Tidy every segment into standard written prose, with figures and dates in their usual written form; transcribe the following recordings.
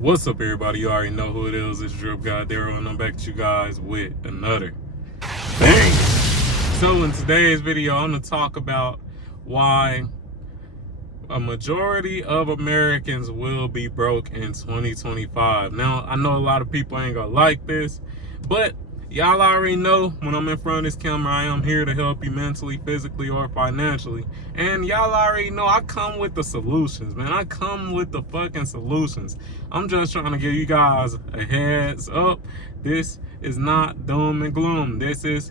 What's up, everybody? You already know who it is. It's DripGodDero, and I'm back to you guys with another bang. So in today's video, I'm going to talk about why a majority of Americans will be broke in 2025. Now, I know a lot of people ain't going to like this, but y'all already know when I'm in front of this camera, I am here to help you mentally, physically, or financially. And y'all already know I come with the solutions, man. I come with the fucking solutions. I'm just trying to give you guys a heads up. This is not doom and gloom. This is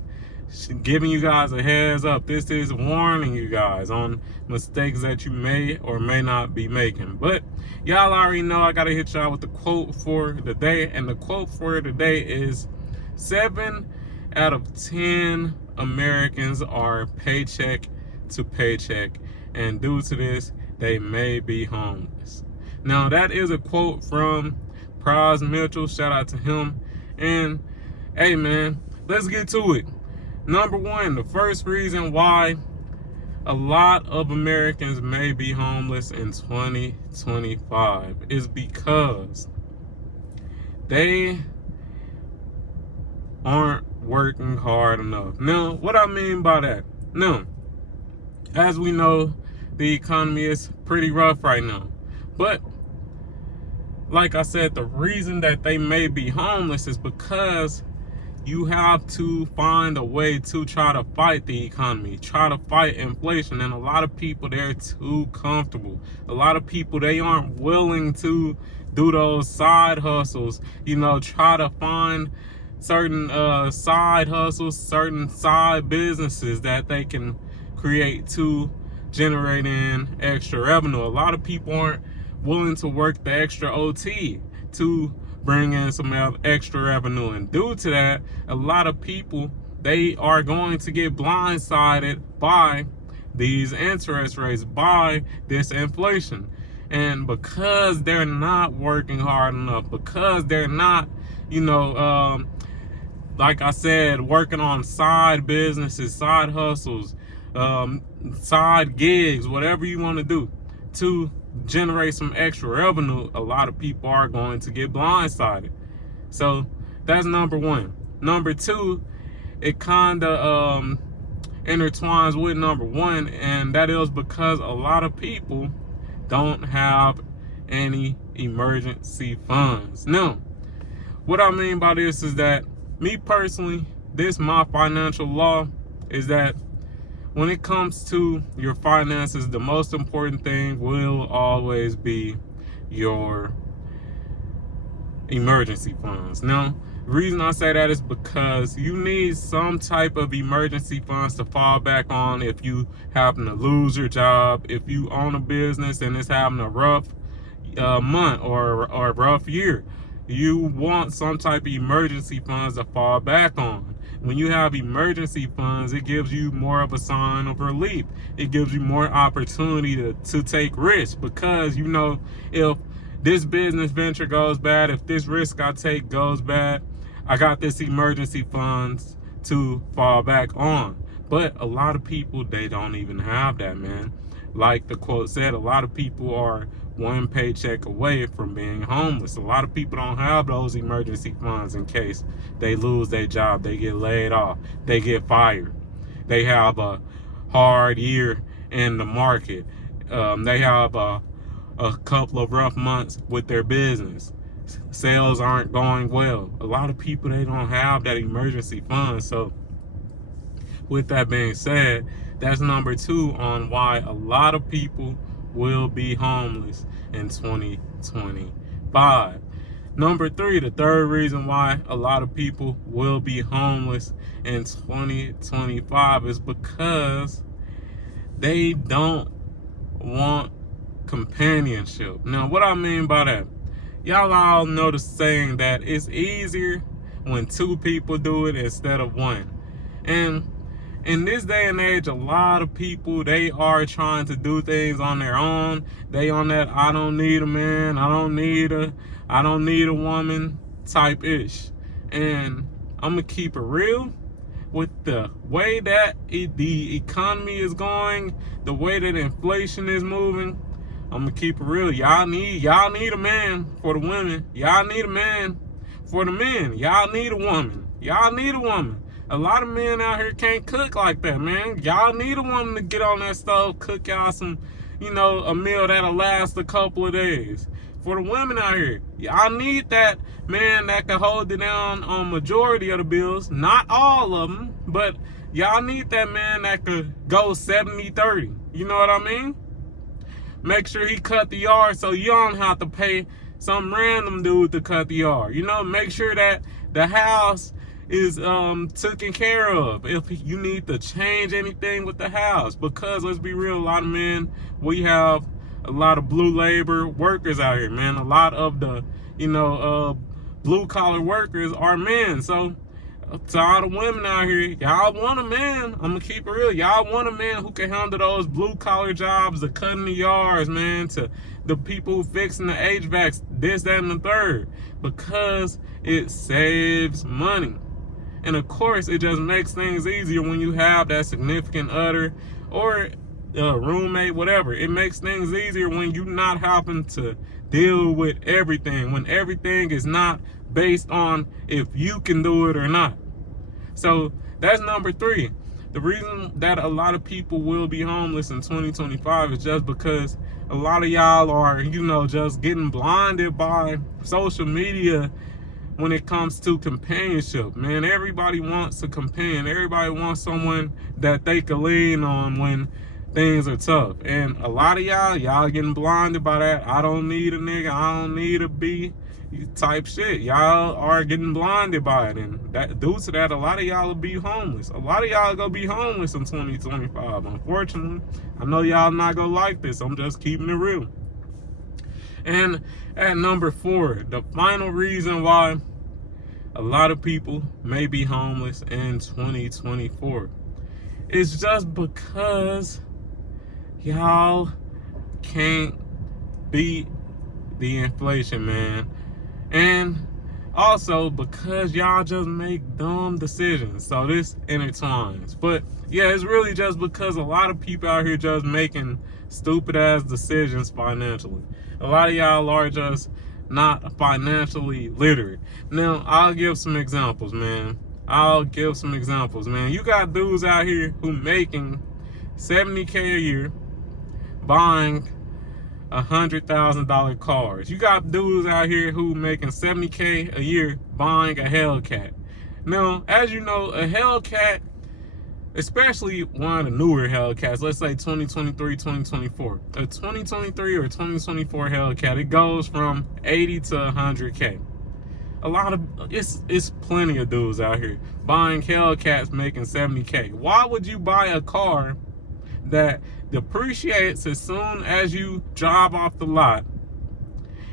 giving you guys a heads up. This is warning you guys on mistakes that you may or may not be making. But y'all already know I gotta hit y'all with the quote for the day. And the quote for today is 7 out of 10 Americans are paycheck to paycheck, and due to this, they may be homeless. Now, that is a quote from Prize Mitchell. Shout out to him. And hey, man, let's get to it. Number one, the first reason why a lot of Americans may be homeless in 2025 is because they aren't working hard enough. Now, what I mean by that? Now, as we know, the economy is pretty rough right now. But like I said, the reason that they may be homeless is because you have to find a way to try to fight the economy, try to fight inflation. And a lot of people, they're too comfortable. A lot of people, they aren't willing to do those side hustles, try to find certain side hustles, certain side businesses that they can create to generate in extra revenue. A lot of people aren't willing to work the extra OT to bring in some extra revenue, and due to that, a lot of people, they are going to get blindsided by these interest rates, by this inflation. And because they're not working hard enough, because they're not, like I said, working on side businesses, side hustles, side gigs, whatever you want to do to generate some extra revenue, a lot of people are going to get blindsided. So that's number one. Number two, it kind of intertwines with number one, and that is because a lot of people don't have any emergency funds. Now, what I mean by this is that me personally, my financial law is that when it comes to your finances, the most important thing will always be your emergency funds. Now, the reason I say that is because you need some type of emergency funds to fall back on if you happen to lose your job, if you own a business and it's having a rough month or a rough year. You want some type of emergency funds to fall back on. When you have emergency funds, it gives you more of a sign of relief. It gives you more opportunity to take risks, because if this business venture goes bad, if this risk I take goes bad, I got this emergency funds to fall back on. But a lot of people, they don't even have that, man. Like the quote said, a lot of people are one paycheck away from being homeless. A lot of people don't have those emergency funds in case they lose their job, they get laid off, they get fired, they have a hard year in the market, they have a couple of rough months with their business, sales aren't going well. A lot of people, they don't have that emergency fund. So with that being said, that's number two on why a lot of people will be homeless in 2025. Number three, the third reason why a lot of people will be homeless in 2025 is because they don't want companionship. Now, what I mean by that, y'all all know the saying that it's easier when two people do it instead of one. And in this day and age, a lot of people, they are trying to do things on their own. They on that I don't need a man, I don't need a woman type ish. And I'm gonna keep it real. With the way that the economy is going, the way that inflation is moving, I'm gonna keep it real. Y'all need a man for the women. Y'all need a man for the men. Y'all need a woman. Y'all need a woman. A lot of men out here can't cook like that, man. Y'all need a woman to get on that stove, cook y'all some, a meal that'll last a couple of days. For the women out here, y'all need that man that can hold it down on majority of the bills. Not all of them, but y'all need that man that could go 70-30. You know what I mean? Make sure he cut the yard so you don't have to pay some random dude to cut the yard. Make sure that the house is taken care of if you need to change anything with the house. Because let's be real, a lot of men, we have a lot of blue labor workers out here, man. A lot of the, blue collar workers are men. So to all the women out here, y'all want a man. I'm gonna keep it real. Y'all want a man who can handle those blue collar jobs, the cutting the yards, man, to the people who fixing the HVACs, this, that, and the third, because it saves money. And of course, it just makes things easier when you have that significant other or roommate, whatever. It makes things easier when you're not having to deal with everything, when everything is not based on if you can do it or not. So that's number 3. The reason that a lot of people will be homeless in 2025 is just because a lot of y'all are, just getting blinded by social media when it comes to companionship. Man, everybody wants a companion. Everybody wants someone that they can lean on when things are tough. And a lot of y'all getting blinded by that. I don't need a nigga. I don't need a B type shit. Y'all are getting blinded by it. And that, due to that, a lot of y'all will be homeless. A lot of y'all gonna be homeless in 2025. Unfortunately, I know y'all not gonna like this. I'm just keeping it real. And at number 4, the final reason why a lot of people may be homeless in 2024 is just because y'all can't beat the inflation, man. And also because y'all just make dumb decisions. So this intertwines. But yeah, it's really just because a lot of people out here just making stupid ass decisions financially. A lot of y'all are just not financially literate. Now, I'll give some examples, man. You got dudes out here who making $70K a year buying $100,000 cars. You got dudes out here who making $70K a year buying a Hellcat. Now, as you know, a Hellcat, especially one of the newer Hellcats, let's say 2023, 2024. A 2023 or 2024 Hellcat, it goes from 80 to 100K. It's plenty of dudes out here buying Hellcats making 70K. Why would you buy a car that depreciates as soon as you drive off the lot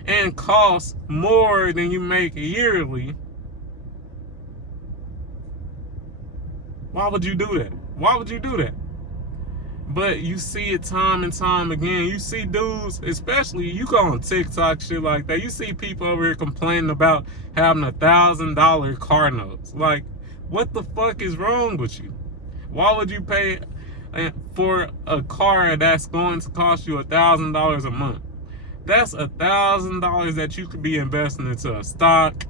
and costs more than you make yearly? Why would you do that? But you see it time and time again. You see dudes, especially you go on TikTok, shit like that. You see people over here complaining about having $1,000 car notes. Like, what the fuck is wrong with you? Why would you pay for a car that's going to cost you $1,000 a month? That's $1,000 that you could be investing into a stock,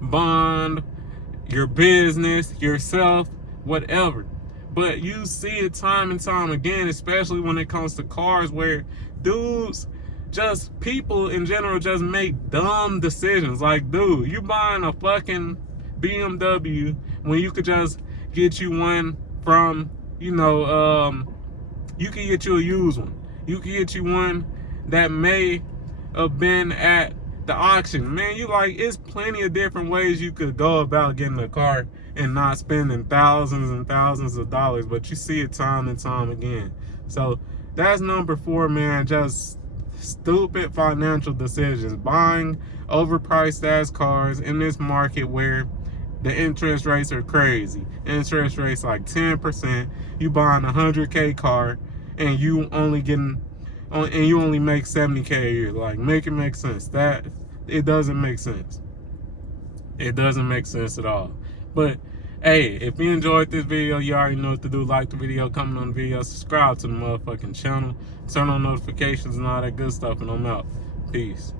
bond, your business, yourself, whatever. But you see it time and time again, especially when it comes to cars, where dudes, just people in general, just make dumb decisions. Like, dude, you buying a fucking BMW when you could just get you one from, you could get you a used one. You could get you one that may have been at the auction. Man, it's plenty of different ways you could go about getting a car and not spending thousands and thousands of dollars, but you see it time and time again. So that's number 4, man. Just stupid financial decisions, buying overpriced ass cars in this market where the interest rates are crazy. Interest rates like 10%. You buying a 100K car and you only make 70K a year. Like, make it make sense. It doesn't make sense. It doesn't make sense at all. But Hey, if you enjoyed this video, you already know what to do. Like the video, comment on the video, subscribe to the motherfucking channel, turn on notifications and all that good stuff, and I'm out. Peace.